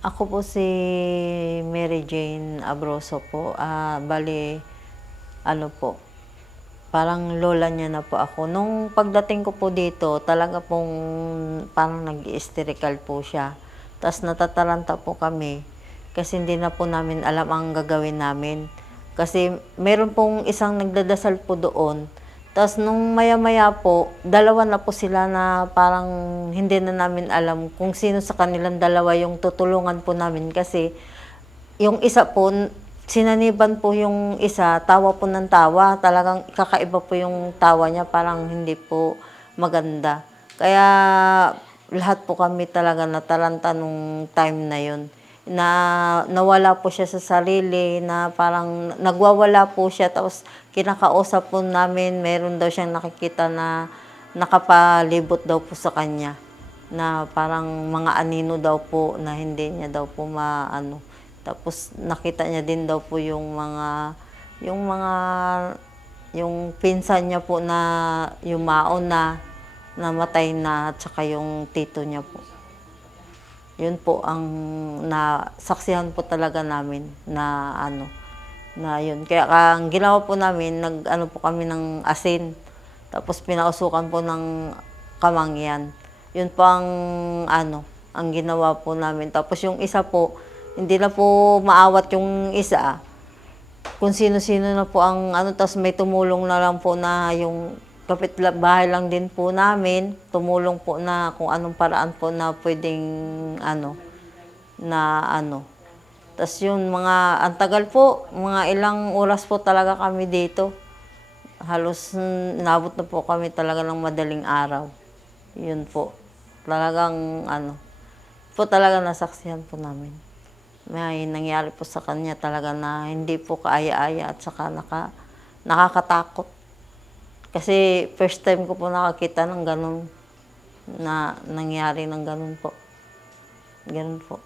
Ako po si Mary Jane Abroso po. Bale, ano po, parang lola niya na po ako. Nung pagdating ko po dito, talaga pong parang nag-hysterical po siya. Tapos natataranta po kami kasi hindi na po namin alam ang gagawin namin. Kasi meron pong isang nagdadasal po doon. Tapos nung maya-maya po, dalawa na po sila na parang hindi na namin alam kung sino sa kanilang dalawa yung tutulungan po namin. Kasi yung isa po, sinaniban po yung isa, tawa po ng tawa. Talagang kakaiba po yung tawa niya, parang hindi po maganda. Kaya lahat po kami talaga nataranta nung time na yun. Na nawala po siya sa sarili, na parang nagwawala po siya, tapos kinakausap po namin, meron daw siyang nakikita na nakapalibot daw po sa kanya, na parang mga anino daw po na hindi niya daw po maano. Tapos nakita niya din daw po yung pinsan niya po na yung maon na namatay na, at saka yung tito niya po. Yun po ang nasaksihan po talaga namin na na yun. Kaya ang ginawa po namin, nag-ano po kami ng asin. Tapos pinausukan po ng kamangyan. Yun po ang ginawa po namin. Tapos yung isa po, hindi na po maawat yung isa. Kung sino-sino na po tapos may tumulong na lang po na yung kapitbahay lang din po namin, tumulong po na kung anong paraan po na pwedeng na Tapos yun, ang tagal po, mga ilang oras po talaga kami dito. Halos nabot na po kami talaga ng madaling araw. Yun po. Talagang po talaga nasaksihan po namin. May nangyari po sa kanya talaga na hindi po kaaya-aya, at saka nakakatakot. Kasi first time ko po nakakita ng ganun, na nangyari ng ganun po. Ganun po.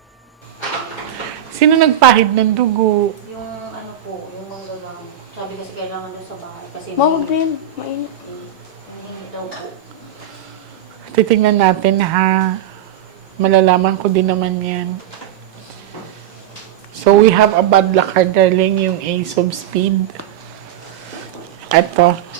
Sino nagpahid ng dugo? Yung yung manggagang. Sabi kasi kailangan doon sa bahay. Kasi Mawag na yun. Mainit. mahingi daw po. Titingnan natin ha. Malalaman ko din naman yan. So we have a bad luck card, darling, yung Ace of Speed. Ito.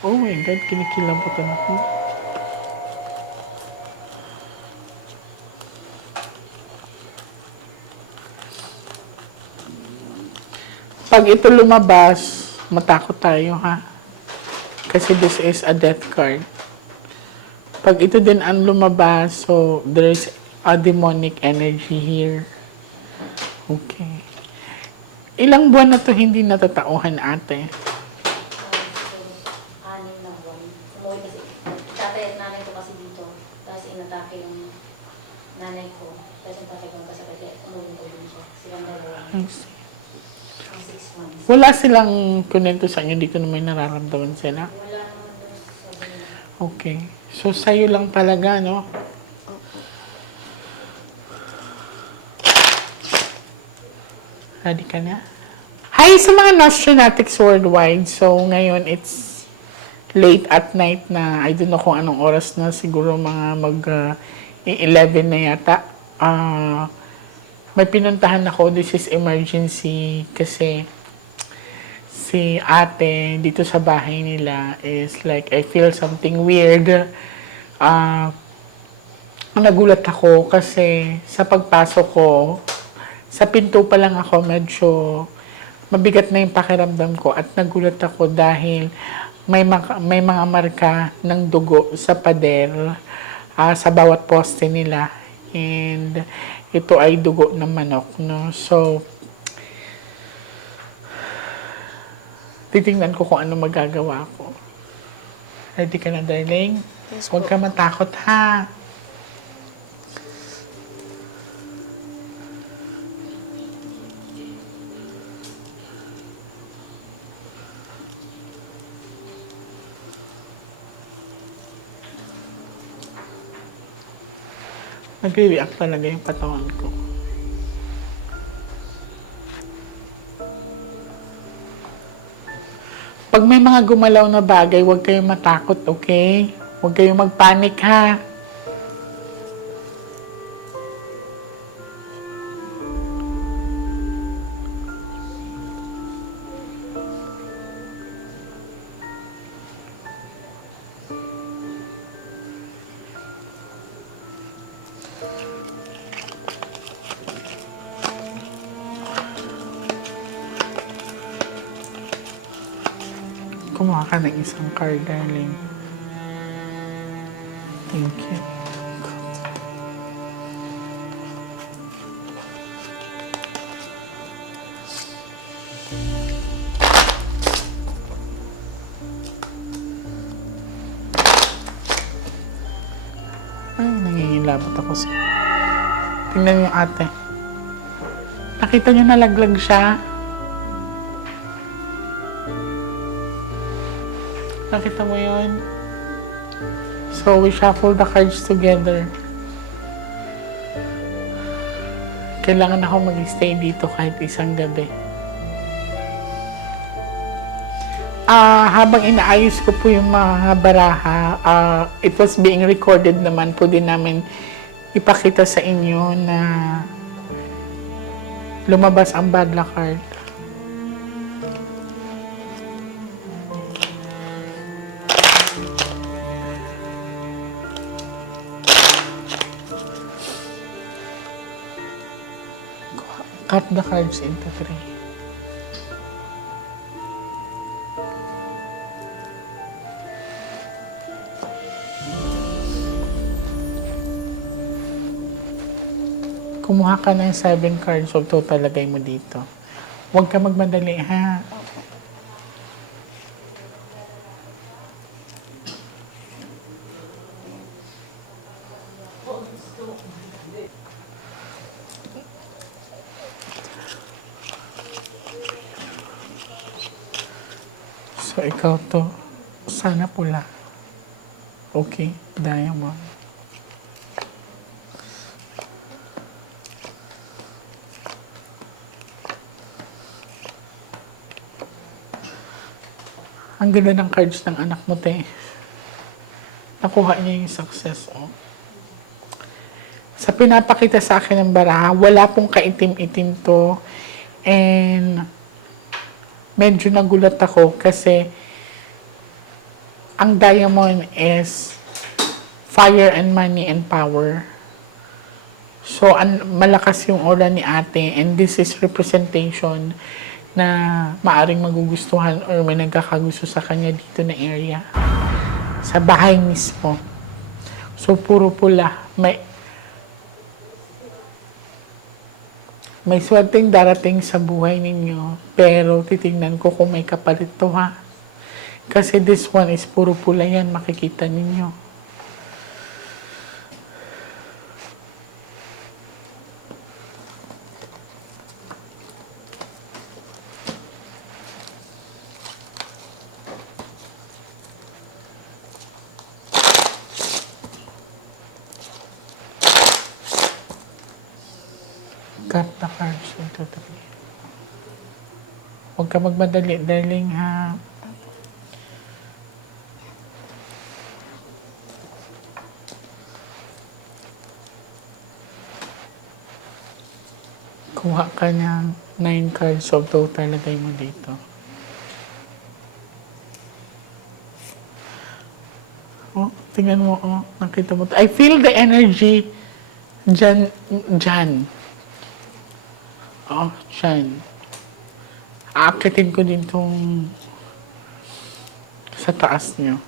Oh my God, kinikilabutan ako. Pag ito lumabas, matakot tayo ha. Kasi this is a death card. Pag ito din ang lumabas, so there is a demonic energy here. Okay. Ilang buwan na to hindi natatauhan, ate? 6 na buwan. Umuwi kasi. Tatay at nanay ko kasi dito. Tapos inatake yung nanay ko. Tapos yung tatay ko kasabay. Kaya umuwi ko din siya. Silang dalawa. I see. Ang 6 months. Wala silang kunento sa inyo, dito na may nararamdaman sila? Wala naman doon sa sabi niya. Okay. So, sa'yo lang talaga, no? Ready ka na? Hi sa mga Nostronatics worldwide. So, ngayon, it's late at night na. I don't know kung anong oras na. Siguro mga 11 na yata. May pinuntahan ako. This is emergency kasi si ate dito sa bahay nila is like, I feel something weird. Nagulat ako kasi sa pagpasok ko, sa pinto pa lang ako, medyo mabigat na yung pakiramdam ko at nagulat ako dahil may mga marka ng dugo sa pader sa bawat poste nila. And ito ay dugo ng manok, no? So, titingnan ko kung ano magagawa ko. Ready ka na, darling? Yes Huwag po. ka matakot, ha? Nagre-react talaga yung katawan ko. Pag pag may mga gumalaw na bagay, huwag kayong matakot, okay? Huwag kayong magpanik, ha? Kumuha ka ng isang card, darling. Thank you. Ay, nangingilabot ako sa... Tingnan niyo, ate. Nakita niyo nalaglag siya? Nakita mo yun? So, we shuffle the cards together. Kailangan ako mag-stay dito kahit isang gabi. Habang inaayos ko po yung mga baraha, it was being recorded naman po din namin ipakita sa inyo na lumabas ang bad luck card. Cut the cards into 3. Kumuha ka ng 7 cards, huwag talagay mo dito. Huwag ka magmadali, ha? So, ikaw to, sana pula. Okay, diamond. Ang ganda ng cards ng anak mo, te. Nakuha niya yung success, oh. Sa pinapakita sa akin ng baraha, wala pong kaitim-itim to. And medyo nagulat ako kasi ang diamond is fire and money and power. So, malakas yung aura ni ate and this is representation na maaring magugustuhan or may nagkakagusto sa kanya dito na area. Sa bahay mismo. So, puro pula. May swerteng darating sa buhay ninyo, pero titingnan ko kung may kapalit to, ha. Kasi this one is puro pula yan, makikita ninyo. Cut the cards into 3. Huwag ka magmadali, darling, ha. Kuha ka ng 9 cards of total, lagay mo dito. Oh, tingnan mo, oh, nakita mo. I feel the energy dyan. Oh, dyan. Aakitin ko din tong sa taas nyo.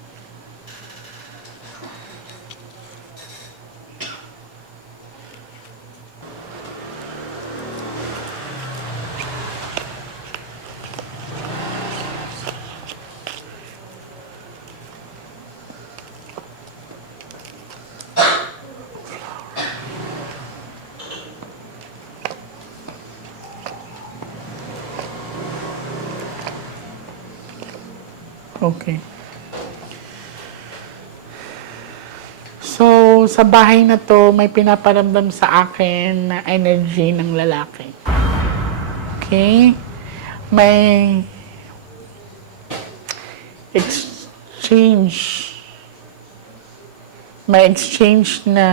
Okay. So, sa bahay na to, may pinaparamdam sa akin na energy ng lalaki. Okay? exchange. May exchange na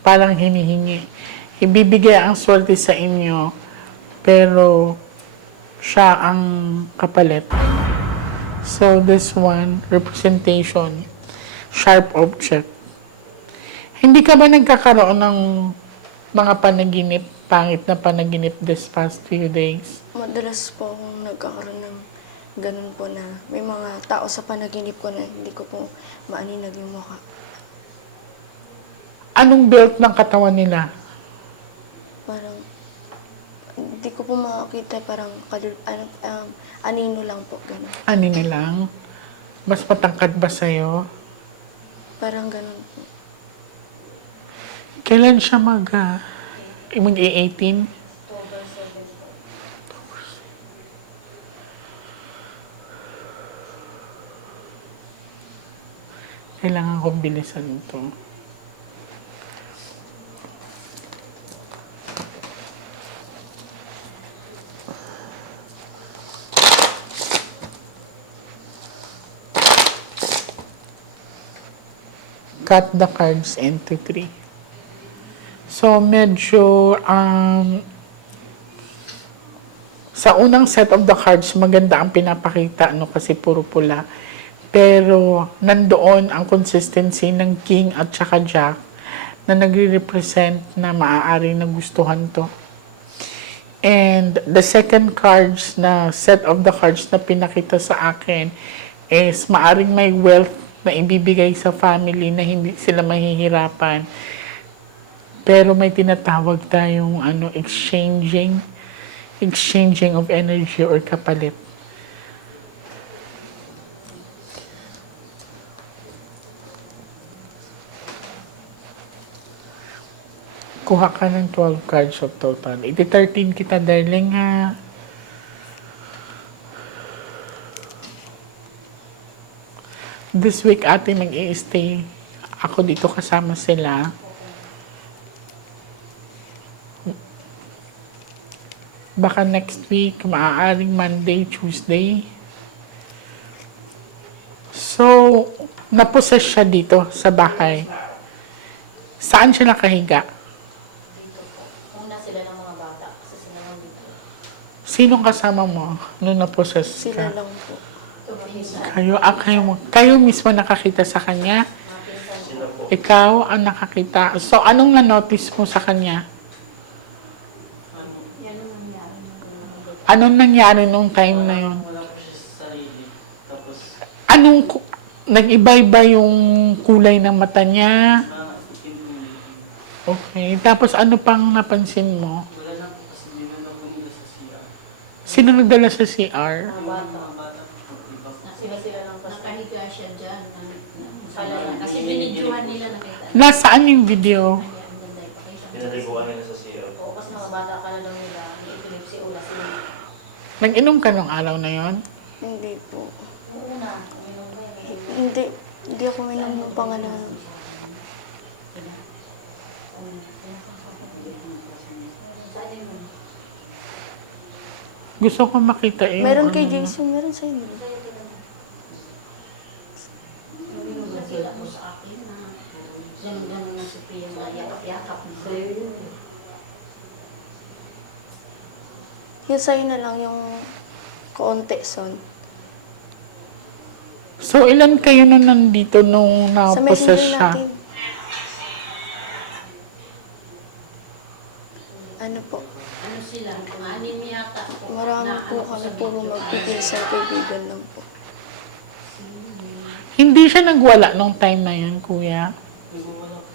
parang hinihingi. Ibibigay ang swerte sa inyo, pero siya ang kapalit. So, this one, representation, sharp object. Hindi ka ba nagkakaroon ng mga panaginip, pangit na panaginip this past few days? Madalas po akong nagkakaroon ng ganun po na may mga tao sa panaginip ko na hindi ko po maaninag yung mukha. Anong build ng katawan nila? Parang hindi ko po makakita, parang anino lang po, ganun. Ano na lang? Mas matangkad ba sa'yo? Parang ganun po. Kailan siya mag-18? Kailangan kong bilisan ito. Cut the cards into 3. So, medyo, sa unang set of the cards, maganda ang pinapakita, no, kasi puro pula. Pero, nandoon ang consistency ng king at saka jack na nagre-represent na maaari na gustuhan to. And the second cards na set of the cards na pinakita sa akin is maaring may wealth na ibibigay sa family na hindi sila mahihirapan. Pero may tinatawag tayong exchanging of energy or kapalit. Kuha ka ng 12 cards of total. 13 kita, darling, ha. This week, ate, mag-i-stay ako dito kasama sila. Baka next week, maaaring Monday, Tuesday. So, naposes siya dito sa bahay. Saan siya nakahiga? Una sila ng mga bata kasi sila lang dito. Sinong kasama mo nung naposes Sila ka? lang po. Kayo mismo nakakita sa kanya? Ikaw ang nakakita. So, anong na-notice mo sa kanya? Anong nangyari nung time na yun? Wala po siya sa sarili. Tapos, nag-iba-iba yung kulay ng mata niya? parang pinuli. Okay. Tapos ano pang napansin mo? Wala lang po kasi hindi na po nila sa CR. Sino nagdala sa CR? Mga bata. Mga bata po, iba po. Sila lang kasi. Nakahiga siya dyan. Kasi binidyohan nila nakita. Nasaan yung video? Pinaliguan nila sa CR. Oo, kasi mga bata ka na lang nila. May epilepsy o lasing. Nag-inom ka nung araw na yon? Hindi po. Una, uminom ba yan? Hindi ako minom ng pangalan. Saan yun? Gusto ko makita yung... Meron kay ano. Jason, meron sa inyo. Sila mo sa akin na ganun na si Pia na yakap-yakap mo sa'yo. Yung sa'yo na lang yung kaunti, son. So, ilan kayo na nandito nung Sa naposes messenger siya? natin. Ano po? Ano sila? Anim yata. Marami po kami puro magbigay sa kaibigan lang po. Hindi siya nagwala nung time na yun, kuya. Wala po.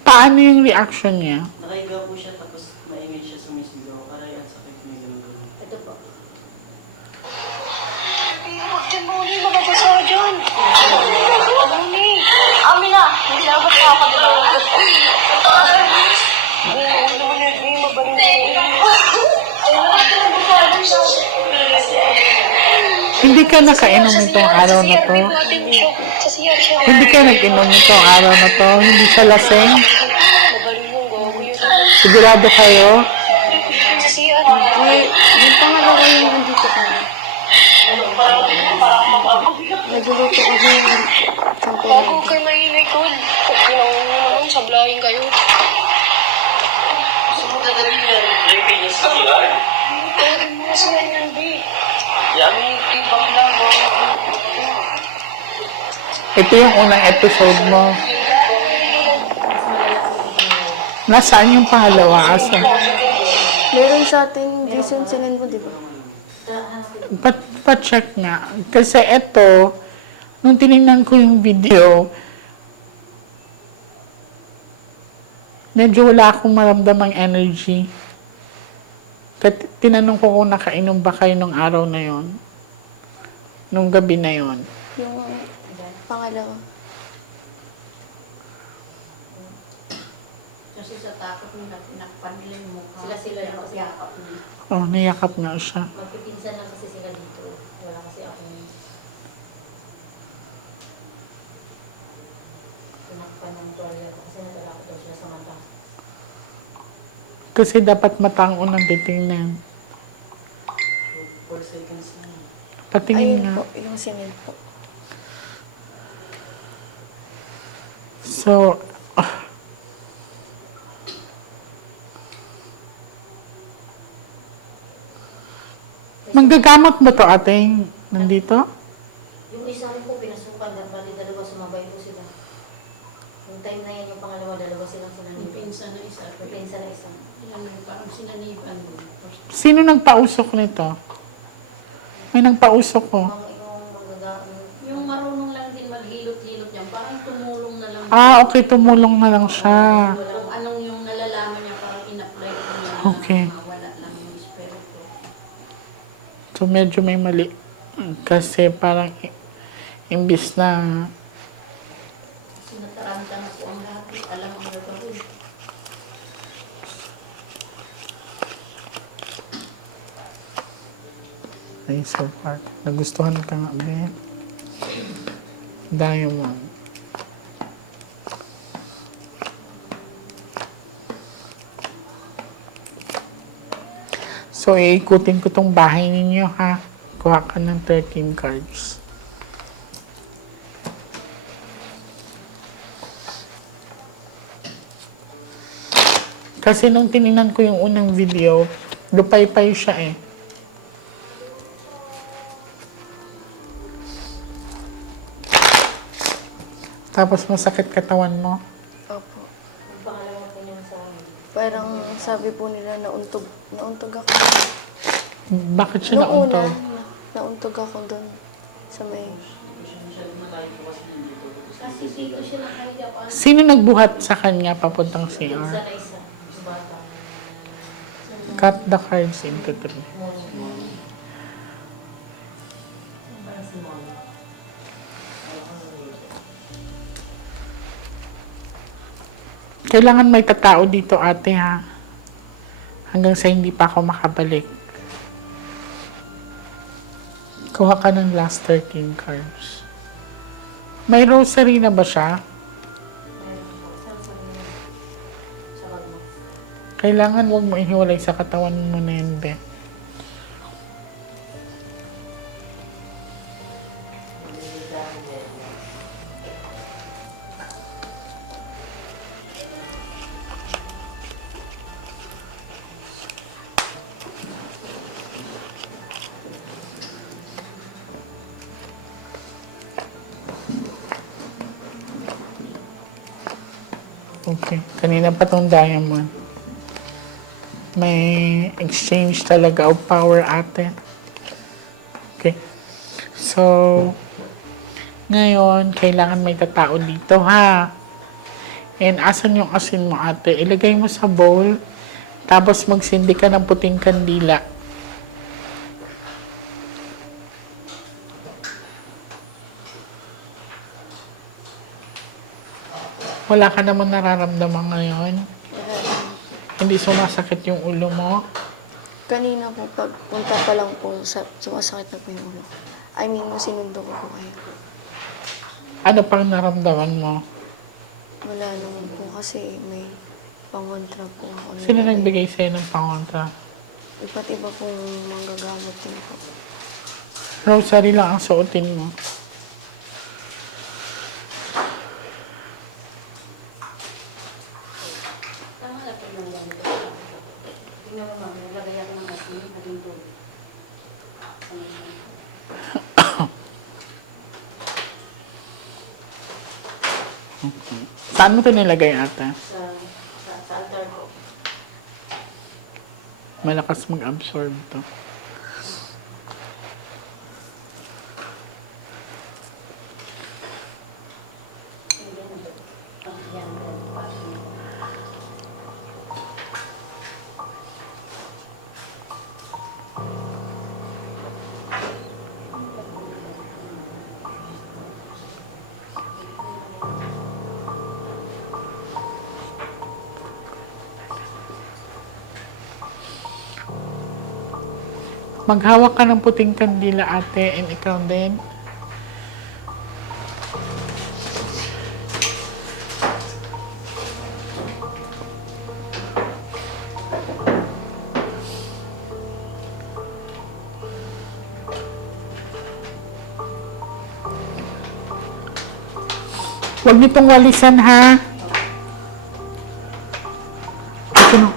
Paano yung reaction niya? Nakahiga po siya tapos maingay siya sumisigaw. Aray, ang sakit may gano'n. Ito po. Huwag dyan muli, mababasa ka dyan. Muli. Amin na, hindi na ba sa ako dito? Huwag naman yun, hindi mabaling Hindi ka nakainom nitong araw na to? Sa CR siya. Hindi ka nag-inom nitong araw na to? Hindi siya lasing? Mabaling yung gago yun. Sigurado kayo? Sa CR. Ay, yung pangalawa yung nandito kami. nagluluto kami ng champorado. Bago kayo maingay, Tol. Pag ginawa mo naman, sablahin kayo. Gusto mo dadali yan. Draping niya sa CR? Pero mga sila yan, B. Yamin, tibang lang mo. Ito yung unang episode mo. Nasaan yung pangalawa? Asa? Meron sa atin, Jason, sinend mo, di ba? Pa-check nga. Kasi ito, nung tinignan ko yung video, medyo wala akong maramdamang energy. Tinanong ko kung nakainom ba kayo nung araw na yon, nung gabi na yon. Yung pangalawa. Kasi sa takot nila, pinakpan nila yung mukha. Sila yung kasi yakap nila. Oh, niyakap nga siya. Magpipinsan lang kasi sila dito. Wala kasi akong pinakpan ng tuwalya kasi nadala ko daw sila sa mata. Kasi dapat matang unang titingnan. 4 seconds na. Patingin Ayun nga. po, yung sinend po. So, manggagamot mo to, ating nandito? Yung isa rin po pinasukan, bali dalawa sumabay po sila. Yung time na yan, yung pangalawa, dalawa silang Yung sinanib. pinsa na isa. May pinsa na isa. Yan, parang sinaniban mo. Sino nagpausok nito? May nagpausok ko. Yung magagamit. Yung marunong lang din maghilot-hilot yan, parang tumulong na lang. Ah, okay, tumulong na lang siya. Kung anong yung nalalaman niya, parang in-apply ko niya Okay. na mawala lang yung espiritu. So, medyo may mali. Kasi parang imbis na Sinataranta na po ang lahat. Alam ang gagawin. ay so far. Nagustuhan ka nga, Ben. Diamond. So, iikutin ko tong bahay ninyo, ha? Kuha ka ng 13 cards. Kasi nung tinignan ko yung unang video, lupay-pay siya eh. Tapos masakit katawan mo. Opo. Yung pangalawa po niya sa amin. Parang sabi po nila nauntog ako. Bakit siya Noong una, nauntog? nauntog ako doon sa may... Kasi dito siya nakahiga pa. Sino nagbuhat sa kanya papuntang Pinsa CR? na isa. Yung bata. Cut the cards into 3. Kailangan may tatao dito, ate, ha? Hanggang sa hindi pa ako makabalik. Kuha ka ng last 13 cards. May rosary na ba siya? Kailangan wag mo ihiwalay sa katawan mo na yun, be. Okay. Kanina pa tong diamond. May exchange talaga of power ate. Okay. So, ngayon, kailangan may tatao dito, ha? And asan yung asin mo, ate? Ilagay mo sa bowl, tapos magsindi ka ng puting kandila. Wala ka naman nararamdaman ngayon? Wala lang. Hindi sumasakit yung ulo mo? Kanina po, pagpunta pa lang po, sumasakit na po yung ulo. I mean, nung sinundo ko po kayo. Ano pang naramdaman mo? Wala naman po kasi may pangontra po ako. Sino nagbigay sa'yo ng pangontra? Iba't iba pong manggagamot din po. Rosary lang ang suotin mo. Saan mo ito nilagay ata? Sa altar ko. Malakas mag-absorb to. Maghawak ka ng puting kandila, ate, and ikaw din. Huwag nitong walisan, ha? Ito na.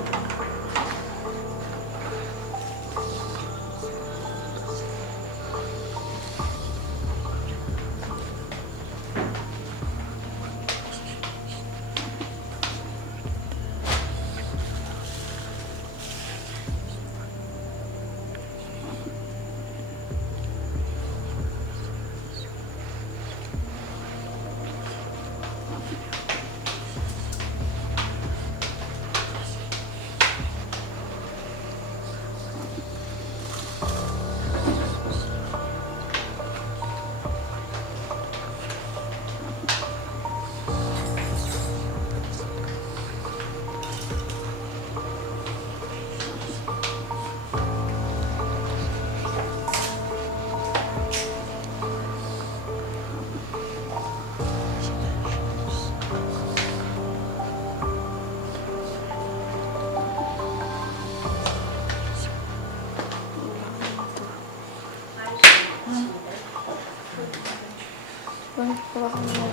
Kuha ka muna.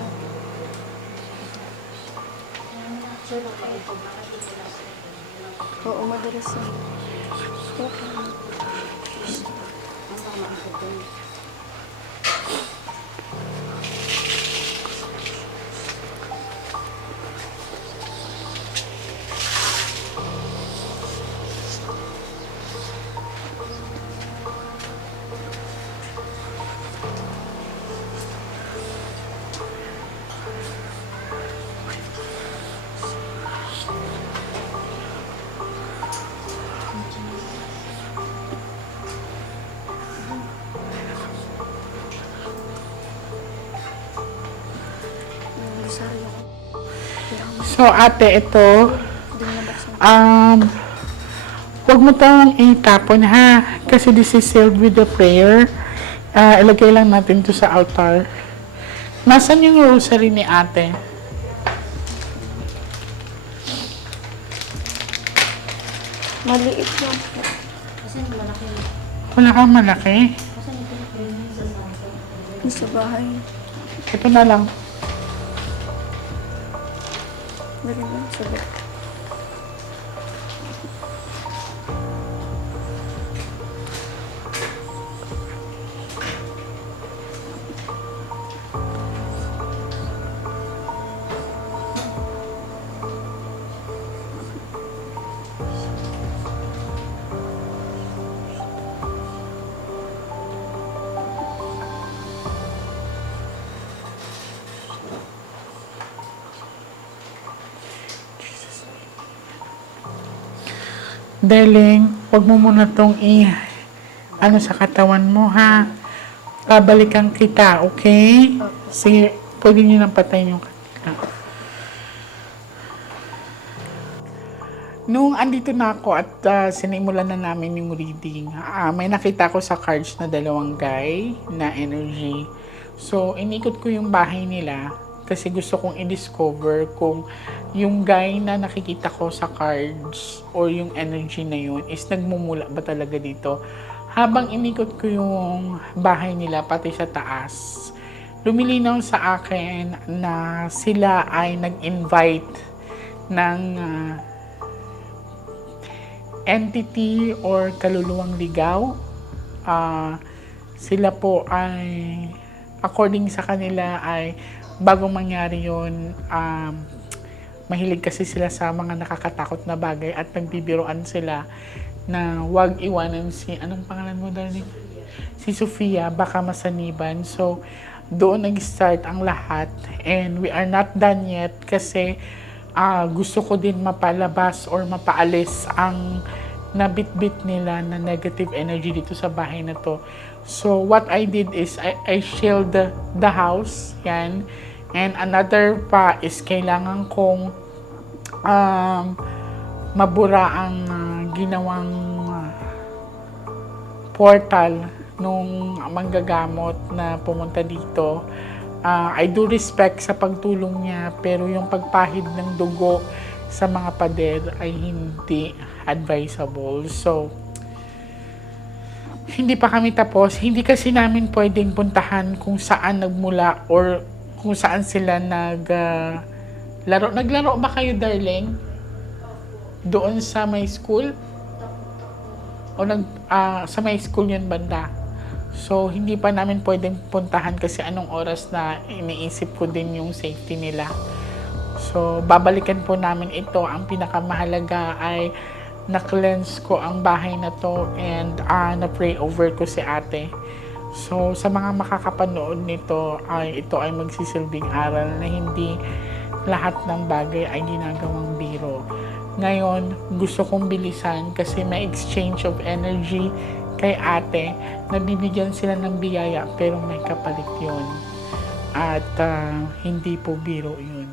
Oo, madalas yan. Kuha ka muna. So, ate, ito, Hindi mo nabuksan. huwag mo itong itapon, ha? Kasi this is sealed with the prayer. Ilagay lang natin to sa altar. Nasaan yung rosary ni ate? Maliit lang. Kasi malaki. Wala kang malaki. Kasi ito sa santo. Sa bahay. Ito na lang. Dali lang, sagot. Darling, huwag mo muna itong ano sa katawan mo, ha? Babalikan kita, okay? Sige, pwede nyo nang patayin yung kanila. Nung andito na ako at sinimulan na namin yung reading, may nakita ko sa cards na dalawang guy na energy. So, inikot ko yung bahay nila kasi gusto kong i-discover kung yung guy na nakikita ko sa cards or yung energy na yun is nagmumula ba talaga dito. Habang inikot ko yung bahay nila pati sa taas, lumilinaw sa akin na sila ay nag-invite ng entity or kaluluwang ligaw. Sila po ay, according sa kanila, ay bago mangyari yun, mahilig kasi sila sa mga nakakatakot na bagay at nagbibiroan sila na wag iwanan si, anong pangalan mo, darling? Si Sofia, baka masaniban. So, doon nag-start ang lahat and we are not done yet kasi gusto ko din mapalabas or mapaalis ang nabitbit nila na negative energy dito sa bahay na to. So, what I did is I shield the house, yan. And another pa is kailangan kong mabura ang ginawang portal nung manggagamot na pumunta dito. I do respect sa pagtulong niya, pero yung pagpahid ng dugo sa mga pader ay hindi advisable. So, hindi pa kami tapos. Hindi kasi namin pwedeng puntahan kung saan nagmula or kung saan sila naglaro. Naglaro ba kayo, darling? Doon sa may school? O sa may school yun banda? So, hindi pa namin pwedeng puntahan kasi anong oras na iniisip ko din yung safety nila. So, babalikan po namin ito. Ang pinakamahalaga ay na-cleanse ko ang bahay na to and na-pray over ko si ate. So, sa mga makakapanood nito, ito ay magsisilbing aral na hindi lahat ng bagay ay ginagawang biro. Ngayon, gusto kong bilisan kasi may exchange of energy kay ate. Nabibigyan sila ng biyaya pero may kapalit yun. At hindi po biro yun.